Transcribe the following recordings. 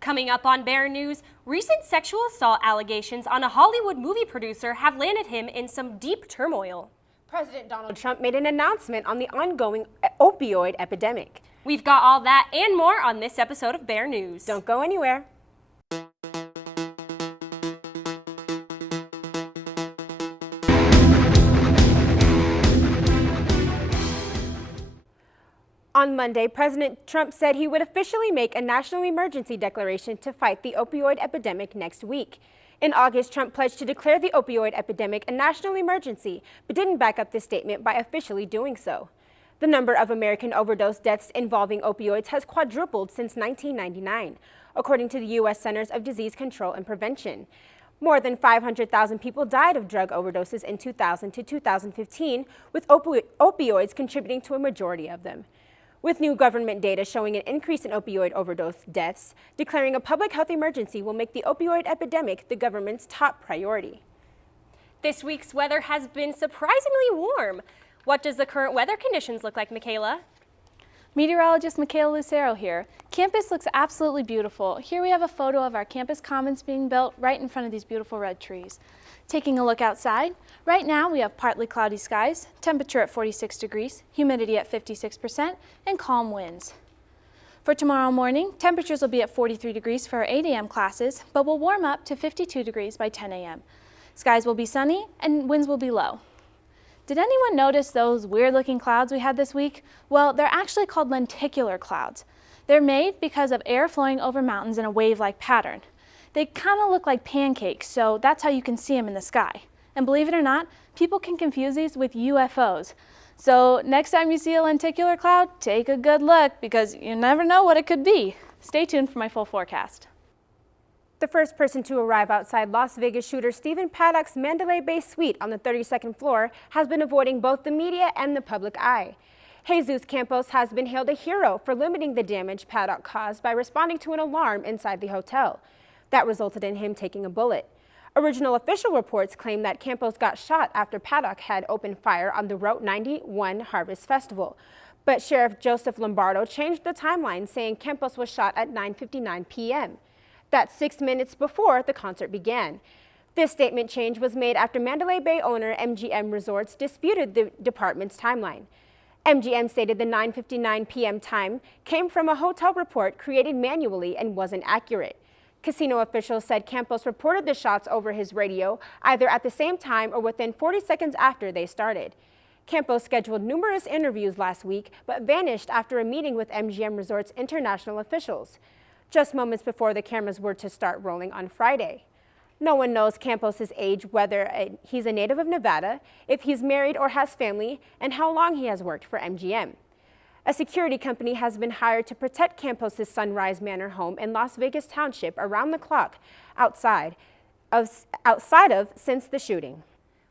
Coming up on Bear News, recent sexual assault allegations on a Hollywood movie producer have landed him in some deep turmoil. President Donald Trump made an announcement on the ongoing opioid epidemic. We've got all that and more on this episode of Bear News. Don't go anywhere. On Monday, President Trump said he would officially make a national emergency declaration to fight the opioid epidemic next week. In August, Trump pledged to declare the opioid epidemic a national emergency, but didn't back up this statement by officially doing so. The number of American overdose deaths involving opioids has quadrupled since 1999, according to the U.S. Centers of Disease Control and Prevention. More than 500,000 people died of drug overdoses in 2000 to 2015, with opioids contributing to a majority of them. With new government data showing an increase in opioid overdose deaths, declaring a public health emergency will make the opioid epidemic the government's top priority. This week's weather has been surprisingly warm. What does the current weather conditions look like, Michaela? Meteorologist Michaela Lucero here. Campus looks absolutely beautiful. Here we have a photo of our campus commons being built right in front of these beautiful red trees. Taking a look outside, right now we have partly cloudy skies, temperature at 46 degrees, humidity at 56%, and calm winds. For tomorrow morning, temperatures will be at 43 degrees for our 8 a.m. classes, but will warm up to 52 degrees by 10 a.m. Skies will be sunny and winds will be low. Did anyone notice those weird-looking clouds we had this week? Well, they're actually called lenticular clouds. They're made because of air flowing over mountains in a wave-like pattern. They kind of look like pancakes, so that's how you can see them in the sky. And believe it or not, people can confuse these with UFOs. So next time you see a lenticular cloud, take a good look because you never know what it could be. Stay tuned for my full forecast. The first person to arrive outside Las Vegas shooter Stephen Paddock's Mandalay Bay suite on the 32nd floor has been avoiding both the media and the public eye. Jesus Campos has been hailed a hero for limiting the damage Paddock caused by responding to an alarm inside the hotel. That resulted in him taking a bullet. Original official reports claim that Campos got shot after Paddock had opened fire on the Route 91 Harvest Festival. But Sheriff Joseph Lombardo changed the timeline, saying Campos was shot at 9:59 p.m. That's 6 minutes before the concert began. This statement change was made after Mandalay Bay owner MGM Resorts disputed the department's timeline. MGM stated the 9:59 p.m. time came from a hotel report created manually and wasn't accurate. Casino officials said Campos reported the shots over his radio either at the same time or within 40 seconds after they started. Campos scheduled numerous interviews last week but vanished after a meeting with MGM Resorts international officials, just moments before the cameras were to start rolling on Friday. No one knows Campos' age, whether he's a native of Nevada, if he's married or has family, and how long he has worked for MGM. A security company has been hired to protect Campos' Sunrise Manor home in Las Vegas Township around the clock outside of since the shooting.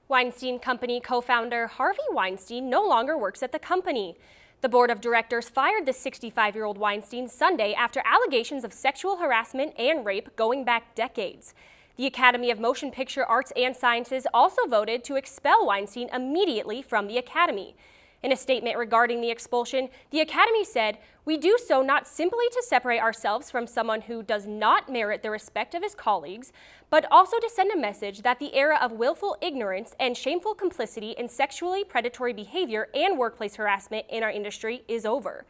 Weinstein Company co-founder Harvey Weinstein no longer works at the company. The board of directors fired the 65-year-old Weinstein Sunday after allegations of sexual harassment and rape going back decades. The Academy of Motion Picture Arts and Sciences also voted to expel Weinstein immediately from the Academy. In a statement regarding the expulsion, the Academy said, "We do so not simply to separate ourselves from someone who does not merit the respect of his colleagues, but also to send a message that the era of willful ignorance and shameful complicity in sexually predatory behavior and workplace harassment in our industry is over."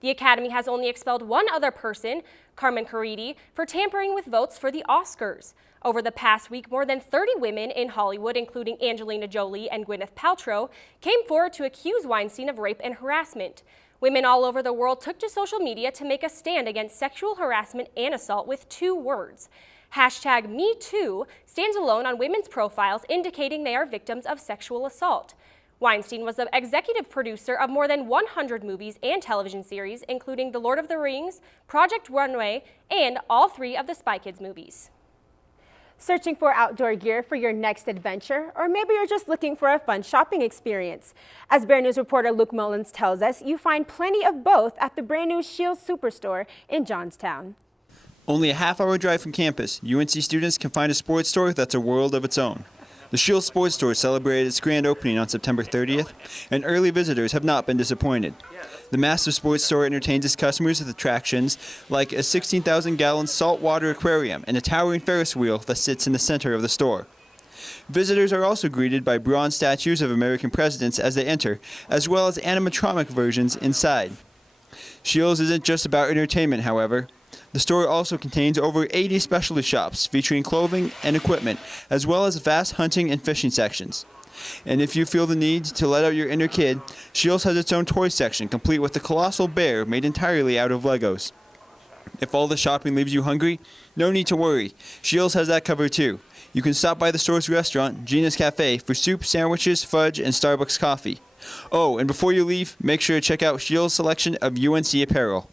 The Academy has only expelled one other person, Carmen Caridi, for tampering with votes for the Oscars. Over the past week, more than 30 women in Hollywood, including Angelina Jolie and Gwyneth Paltrow, came forward to accuse Weinstein of rape and harassment. Women all over the world took to social media to make a stand against sexual harassment and assault with 2 words. #MeToo stands alone on women's profiles indicating they are victims of sexual assault. Weinstein was the executive producer of more than 100 movies and television series, including The Lord of the Rings, Project Runway, and all 3 of the Spy Kids movies. Searching for outdoor gear for your next adventure, or maybe you're just looking for a fun shopping experience. As Bear News reporter Luke Mullins tells us, you find plenty of both at the brand new Shields Superstore in Johnstown. Only a half-hour drive from campus, UNC students can find a sports store that's a world of its own. The Shields Sports Store celebrated its grand opening on September 30th, and early visitors have not been disappointed. The massive sports store entertains its customers with attractions like a 16,000-gallon saltwater aquarium and a towering Ferris wheel that sits in the center of the store. Visitors are also greeted by bronze statues of American presidents as they enter, as well as animatronic versions inside. Shields isn't just about entertainment, however. The store also contains over 80 specialty shops featuring clothing and equipment, as well as vast hunting and fishing sections. And if you feel the need to let out your inner kid, Shields has its own toy section complete with a colossal bear made entirely out of Legos. If all the shopping leaves you hungry, no need to worry. Shields has that covered too. You can stop by the store's restaurant, Gina's Cafe, for soup, sandwiches, fudge, and Starbucks coffee. Oh, and before you leave, make sure to check out Shields' selection of UNC apparel.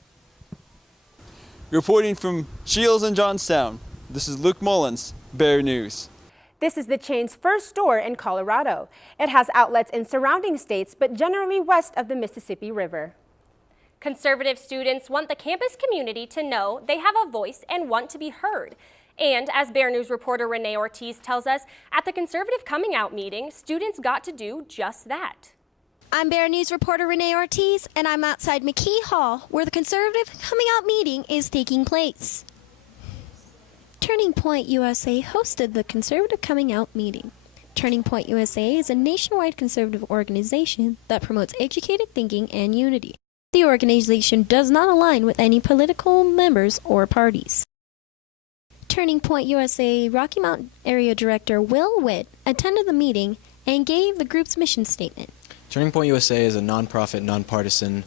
Reporting from Shields and Johnstown, this is Luke Mullins, Bear News. This is the chain's first store in Colorado. It has outlets in surrounding states, but generally west of the Mississippi River. Conservative students want the campus community to know they have a voice and want to be heard. And as Bear News reporter Renee Ortiz tells us, at the Conservative Coming Out meeting, students got to do just that. I'm Bear News reporter Renee Ortiz, and I'm outside McKee Hall, where the Conservative Coming Out meeting is taking place. Turning Point USA hosted the Conservative Coming Out meeting. Turning Point USA is a nationwide conservative organization that promotes educated thinking and unity. The organization does not align with any political members or parties. Turning Point USA Rocky Mountain Area Director Will Witt attended the meeting and gave the group's mission statement. Turning Point USA is a nonprofit, nonpartisan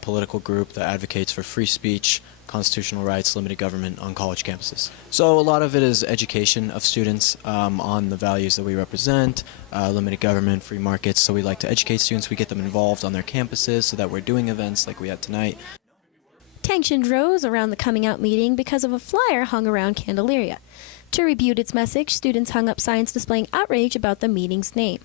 political group that advocates for free speech, constitutional rights, limited government on college campuses. So a lot of it is education of students on the values that we represent, limited government, free markets. So we like to educate students. We get them involved on their campuses so that we're doing events like we had tonight. Tension rose around the coming out meeting because of a flyer hung around Candelaria. To rebuke its message, students hung up signs displaying outrage about the meeting's name.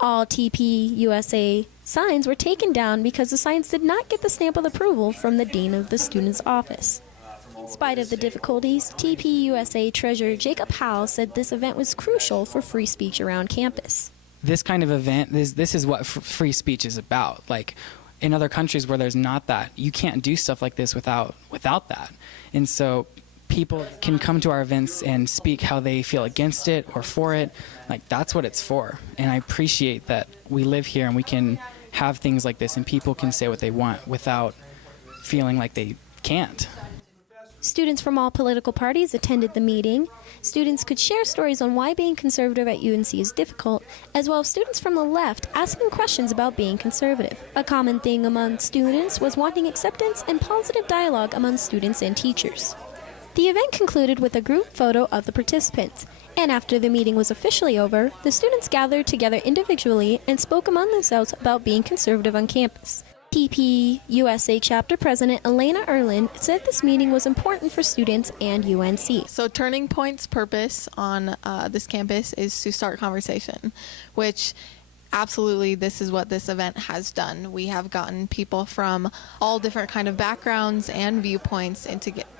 All TPUSA signs were taken down because the signs did not get the stamp of approval from the dean of the student's office. In spite of the difficulties, TPUSA Treasurer Jacob Howell said this event was crucial for free speech around campus. This kind of event, this is what free speech is about. Like in other countries where there's not that, you can't do stuff like this without that. And so people can come to our events and speak how they feel against it or for it. Like that's what it's for. And I appreciate that we live here and we can have things like this and people can say what they want without feeling like they can't. Students from all political parties attended the meeting. Students could share stories on why being conservative at UNC is difficult, as well as students from the left asking questions about being conservative. A common thing among students was wanting acceptance and positive dialogue among students and teachers. The event concluded with a group photo of the participants, and after the meeting was officially over, the students gathered together individually and spoke among themselves about being conservative on campus. TPUSA Chapter President Elena Erlin said this meeting was important for students and UNC. So Turning Point's purpose on this campus is to start conversation, which absolutely this is what this event has done. We have gotten people from all different kind of backgrounds and viewpoints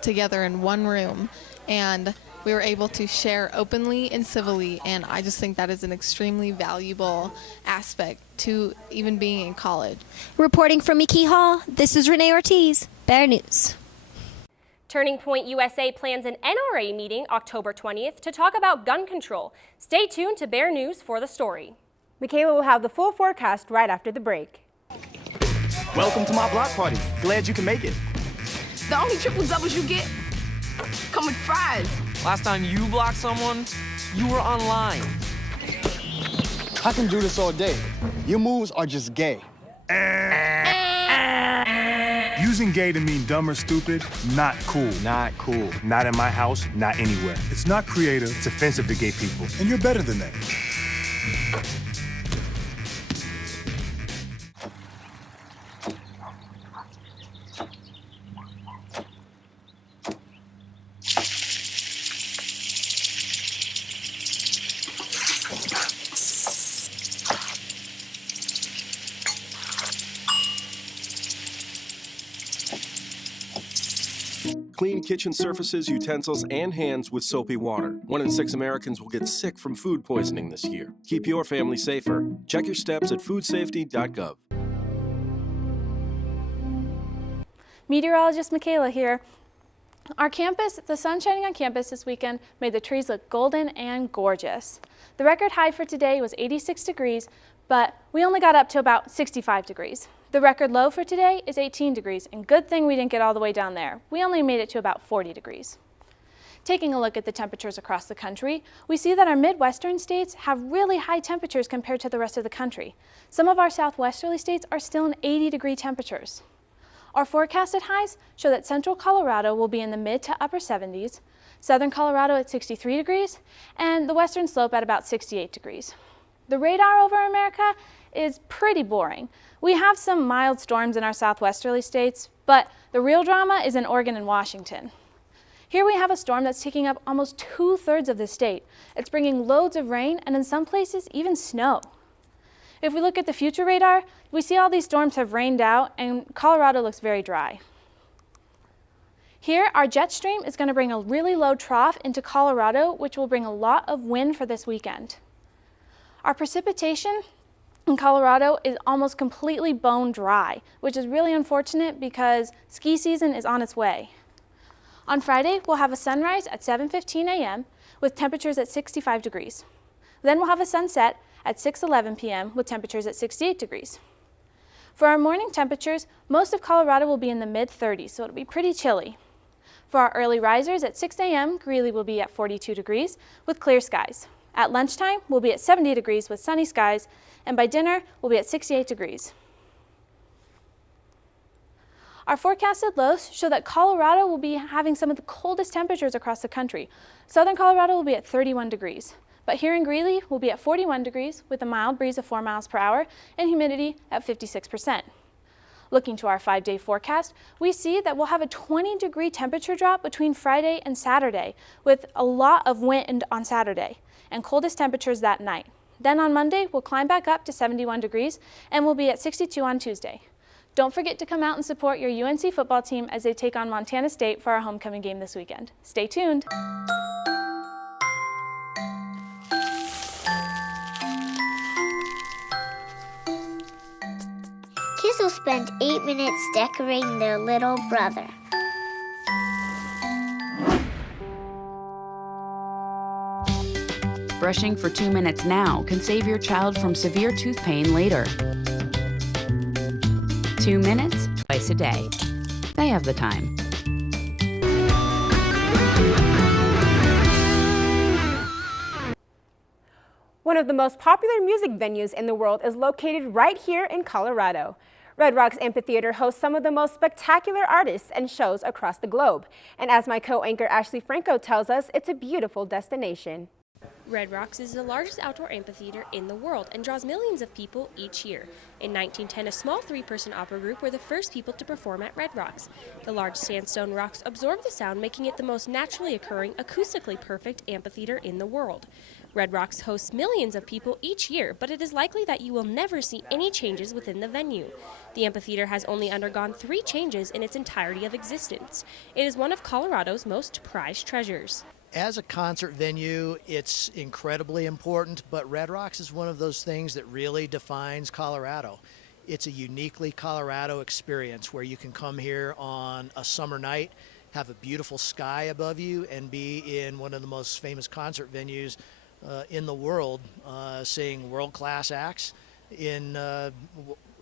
together in one room, and we were able to share openly and civilly, and I just think that is an extremely valuable aspect to even being in college. Reporting from McKee Hall, this is Renee Ortiz, Bear News. Turning Point USA plans an NRA meeting October 20th to talk about gun control. Stay tuned to Bear News for the story. Michaela will have the full forecast right after the break. Welcome to my block party. Glad you can make it. The only triple doubles you get come with fries. Last time you blocked someone, you were online. I can do this all day. Your moves are just gay. Using gay to mean dumb or stupid, not cool. Not cool. Not in my house, not anywhere. It's not creative, it's offensive to gay people. And you're better than that. Clean kitchen surfaces, utensils, and hands with soapy water. 1 in 6 Americans will get sick from food poisoning this year. Keep your family safer. Check your steps at foodsafety.gov. Meteorologist Michaela here. Our campus, the sun shining on campus this weekend made the trees look golden and gorgeous. The record high for today was 86 degrees, but we only got up to about 65 degrees. The record low for today is 18 degrees, and good thing we didn't get all the way down there. We only made it to about 40 degrees. Taking a look at the temperatures across the country, we see that our Midwestern states have really high temperatures compared to the rest of the country. Some of our southwesterly states are still in 80-degree temperatures. Our forecasted highs show that central Colorado will be in the mid to upper 70s, southern Colorado at 63 degrees, and the western slope at about 68 degrees. The radar over America is pretty boring. We have some mild storms in our southwesterly states, but the real drama is in Oregon and Washington. Here we have a storm that's taking up almost 2/3 of the state. It's bringing loads of rain and in some places even snow. If we look at the future radar, we see all these storms have rained out and Colorado looks very dry. Here, our jet stream is going to bring a really low trough into Colorado, which will bring a lot of wind for this weekend. Our precipitation in Colorado is almost completely bone dry, which is really unfortunate because ski season is on its way. On Friday, we'll have a sunrise at 7:15 a.m. with temperatures at 65 degrees. Then we'll have a sunset at 6:11 p.m. with temperatures at 68 degrees. For our morning temperatures, most of Colorado will be in the mid-30s, so it'll be pretty chilly. For our early risers at 6 a.m., Greeley will be at 42 degrees with clear skies. At lunchtime, we'll be at 70 degrees with sunny skies, and by dinner, we'll be at 68 degrees. Our forecasted lows show that Colorado will be having some of the coldest temperatures across the country. Southern Colorado will be at 31 degrees. But here in Greeley, we'll be at 41 degrees with a mild breeze of 4 miles per hour and humidity at 56%. Looking to our 5-day forecast, we see that we'll have a 20-degree temperature drop between Friday and Saturday with a lot of wind on Saturday and coldest temperatures that night. Then on Monday, we'll climb back up to 71 degrees and we'll be at 62 on Tuesday. Don't forget to come out and support your UNC football team as they take on Montana State for our homecoming game this weekend. Stay tuned. Kids will spend 8 minutes decorating their little brother. Brushing for 2 minutes now can save your child from severe tooth pain later. 2 minutes, twice a day. They have the time. One of the most popular music venues in the world is located right here in Colorado. Red Rocks Amphitheater hosts some of the most spectacular artists and shows across the globe. And as my co-anchor Ashley Franco tells us, it's a beautiful destination. Red Rocks is the largest outdoor amphitheater in the world and draws millions of people each year. In 1910, a small 3-person opera group were the first people to perform at Red Rocks. The large sandstone rocks absorb the sound, making it the most naturally occurring, acoustically perfect amphitheater in the world. Red Rocks hosts millions of people each year, but it is likely that you will never see any changes within the venue. The amphitheater has only undergone 3 changes in its entirety of existence. It is one of Colorado's most prized treasures. As a concert venue, it's incredibly important, but Red Rocks is one of those things that really defines Colorado. It's a uniquely Colorado experience where you can come here on a summer night, have a beautiful sky above you, and be in one of the most famous concert venues in the world, seeing world-class acts in an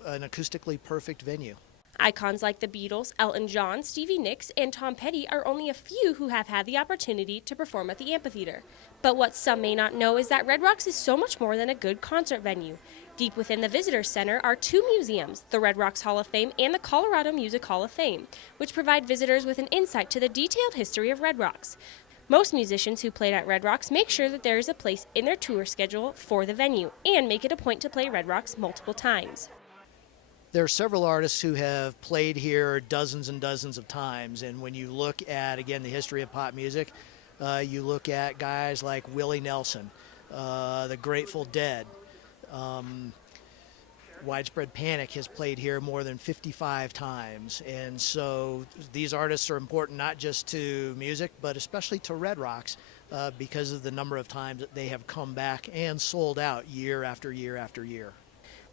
acoustically perfect venue. Icons like the Beatles, Elton John, Stevie Nicks, and Tom Petty are only a few who have had the opportunity to perform at the amphitheater. But what some may not know is that Red Rocks is so much more than a good concert venue. Deep within the Visitor Center are 2 museums, the Red Rocks Hall of Fame and the Colorado Music Hall of Fame, which provide visitors with an insight to the detailed history of Red Rocks. Most musicians who played at Red Rocks make sure that there is a place in their tour schedule for the venue and make it a point to play Red Rocks multiple times. There are several artists who have played here dozens and dozens of times, and when you look at, again, the history of pop music, you look at guys like Willie Nelson, the Grateful Dead, Widespread Panic has played here more than 55 times. And so these artists are important not just to music, but especially to Red Rocks because of the number of times that they have come back and sold out year after year after year.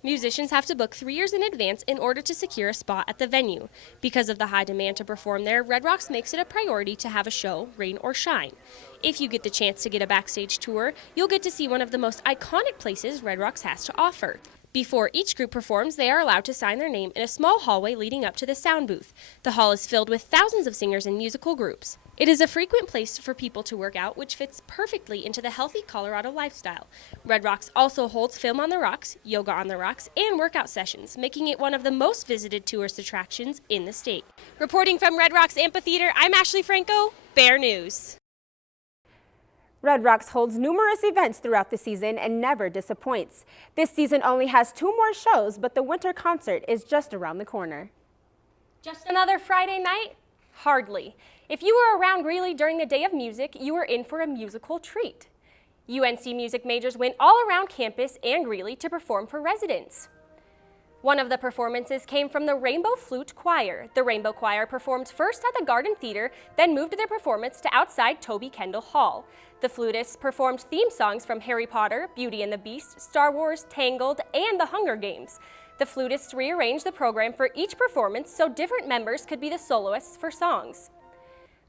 Musicians have to book 3 years in advance in order to secure a spot at the venue. Because of the high demand to perform there, Red Rocks makes it a priority to have a show, rain or shine. If you get the chance to get a backstage tour, you'll get to see one of the most iconic places Red Rocks has to offer. Before each group performs, they are allowed to sign their name in a small hallway leading up to the sound booth. The hall is filled with thousands of singers and musical groups. It is a frequent place for people to work out, which fits perfectly into the healthy Colorado lifestyle. Red Rocks also holds Film on the Rocks, Yoga on the Rocks, and workout sessions, making it one of the most visited tourist attractions in the state. Reporting from Red Rocks Amphitheater, I'm Ashley Franco, Bear News. Red Rocks holds numerous events throughout the season and never disappoints. This season only has 2 more shows, but the winter concert is just around the corner. Just another Friday night? Hardly. If you were around Greeley during the day of music, you were in for a musical treat. UNC music majors went all around campus and Greeley to perform for residents. One of the performances came from the Rainbow Flute Choir. The Rainbow Choir performed first at the Garden Theater, then moved their performance to outside Toby Kendall Hall. The flutists performed theme songs from Harry Potter, Beauty and the Beast, Star Wars, Tangled, and The Hunger Games. The flutists rearranged the program for each performance so different members could be the soloists for songs.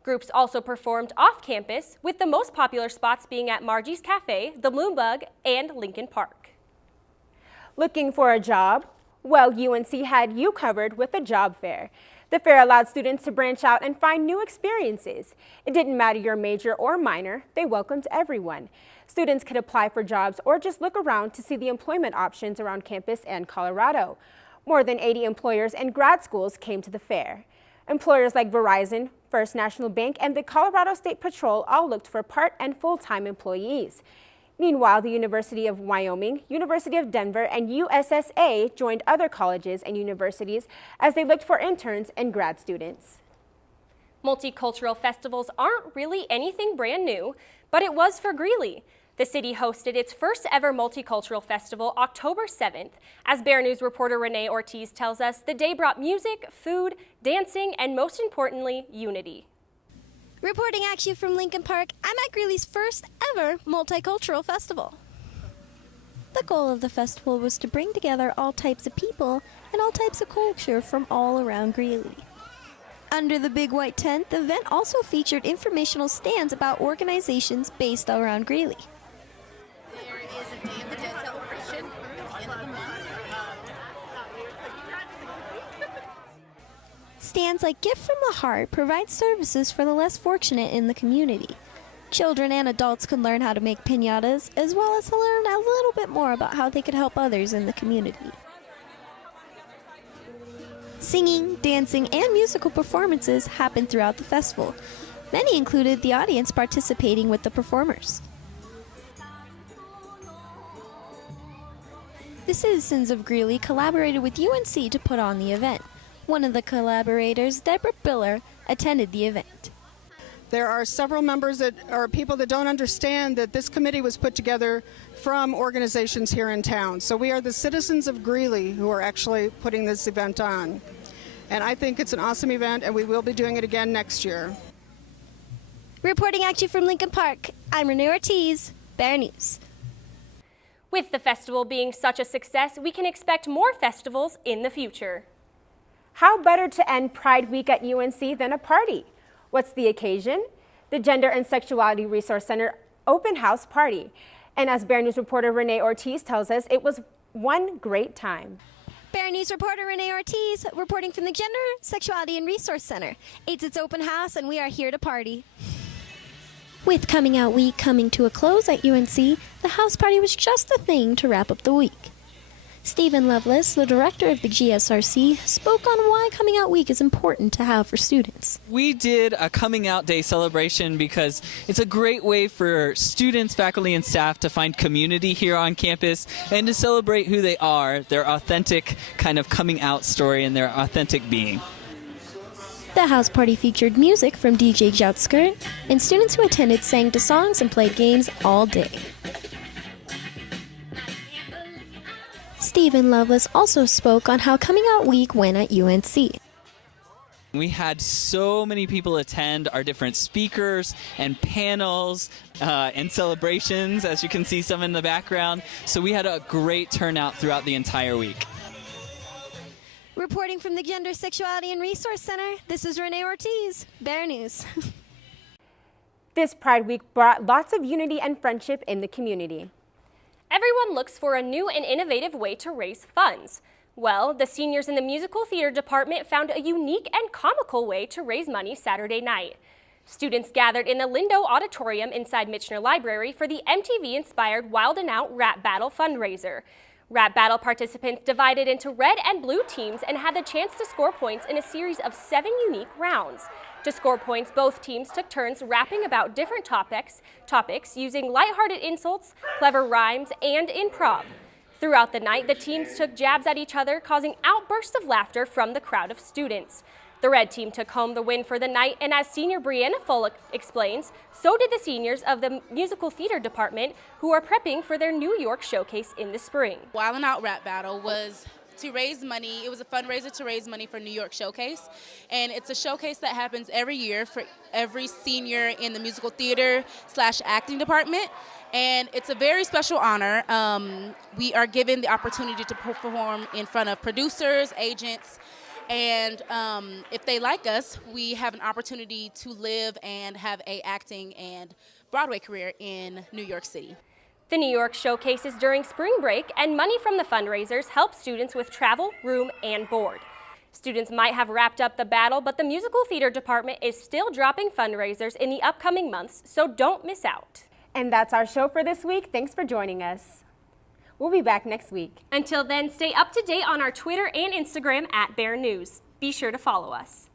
Groups also performed off-campus, with the most popular spots being at Margie's Cafe, the Moonbug, and Lincoln Park. Looking for a job? Well, UNC had you covered with a job fair. The fair allowed students to branch out and find new experiences. It didn't matter your major or minor, they welcomed everyone. Students could apply for jobs or just look around to see the employment options around campus and Colorado. More than 80 employers and grad schools came to the fair. Employers like Verizon, First National Bank, and the Colorado State Patrol all looked for part and full-time employees. Meanwhile, the University of Wyoming, University of Denver, and USSA joined other colleges and universities as they looked for interns and grad students. Multicultural festivals aren't really anything brand new, but it was for Greeley. The city hosted its first ever multicultural festival October 7th. As BearNews reporter Renee Ortiz tells us, the day brought music, food, dancing, and most importantly, unity. Reporting actually from Lincoln Park, I'm at Greeley's first ever multicultural festival. The goal of the festival was to bring together all types of people and all types of culture from all around Greeley. Under the big white tent, the event also featured informational stands about organizations based around Greeley. There is a Day of the Dead celebration at the end of the month. Stands like Gift from the Heart provide services for the less fortunate in the community. Children and adults can learn how to make piñatas, as well as learn a little bit more about how they could help others in the community. Singing, dancing, and musical performances happened throughout the festival. Many included the audience participating with the performers. The citizens of Greeley collaborated with UNC to put on the event. One of the collaborators, Deborah Biller, attended the event. There are several members that are people that don't understand that this committee was put together from organizations here in town. So we are the citizens of Greeley who are actually putting this event on. And I think it's an awesome event, and we will be doing it again next year. Reporting at you from Lincoln Park, I'm Renee Ortiz, Bear News. With the festival being such a success, we can expect more festivals in the future. How better to end Pride Week at UNC than a party? What's the occasion? The Gender and Sexuality Resource Center Open House Party. And as Bear News reporter Renee Ortiz tells us, it was one great time. Bear News reporter Renee Ortiz reporting from the Gender, Sexuality and Resource Center. It's its open house and we are here to party. With Coming Out Week coming to a close at UNC, the house party was just a thing to wrap up the week. Stephen Lovelace, the director of the GSRC, spoke on why Coming Out Week is important to have for students. We did a Coming Out Day celebration because it's a great way for students, faculty, and staff to find community here on campus and to celebrate who they are, their authentic kind of coming out story and their authentic being. The house party featured music from DJ Joutskirt, and students who attended sang to songs and played games all day. Stephen Lovelace also spoke on how Coming Out Week went at UNC. We had so many people attend our different speakers and panels and celebrations, as you can see some in the background. So we had a great turnout throughout the entire week. Reporting from the Gender, Sexuality, and Resource Center, this is Renee Ortiz, BearNews. This Pride Week brought lots of unity and friendship in the community. Everyone looks for a new and innovative way to raise funds. Well, the seniors in the musical theater department found a unique and comical way to raise money Saturday night. Students gathered in the Lindo Auditorium inside Michener Library for the MTV-inspired Wild 'N Out Rap Battle fundraiser. Rap Battle participants divided into red and blue teams and had the chance to score points in a series of 7 unique rounds. To score points, both teams took turns rapping about different topics using lighthearted insults, clever rhymes, and improv. Throughout the night, the teams took jabs at each other, causing outbursts of laughter from the crowd of students. The red team took home the win for the night, and as senior Brianna Fullock explains, so did the seniors of the musical theater department who are prepping for their New York showcase in the spring. Wild 'N Out Rap Battle was to raise money. It was a fundraiser to raise money for New York Showcase, and it's a showcase that happens every year for every senior in the musical theater / acting department, and it's a very special honor. We are given the opportunity to perform in front of producers, agents, and if they like us, we have an opportunity to live and have a acting and Broadway career in New York City. The New York showcase is during spring break, and money from the fundraisers helps students with travel, room, and board. Students might have wrapped up the battle, but the musical theater department is still dropping fundraisers in the upcoming months, so don't miss out. And that's our show for this week. Thanks for joining us. We'll be back next week. Until then, stay up to date on our Twitter and Instagram at BearNews. Be sure to follow us.